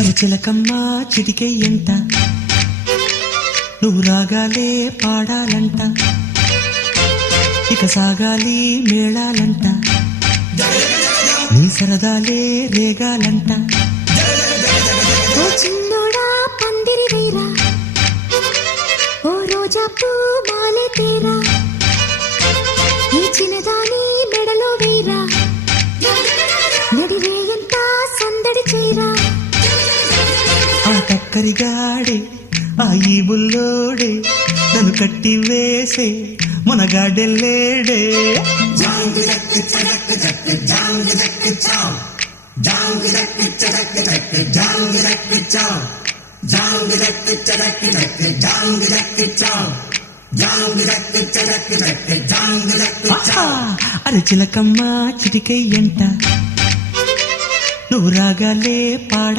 అరచిలకమ్మ చిటికే ఎంట నువ్వు రాగాలే పాడాలంట ఇక సాగాలి మేళాలంట నీ సరదాలే రేగాలంట ఓ చిన్నోడా పందిరి వేరా ఓ రోజా పూ మాలే తేరా ఈ చిన్నదాని మెడలో వేరా నడిరే ఎంత సందడి చేరా ఆ కక్కరిగాడే ఆ ఈ బుల్లోడే నన్ను కట్టి వేసే మునగాడెల్లేడే అరచిలకమ్మ చిటికై ఎంట నువ్వు రాగాలే పాడ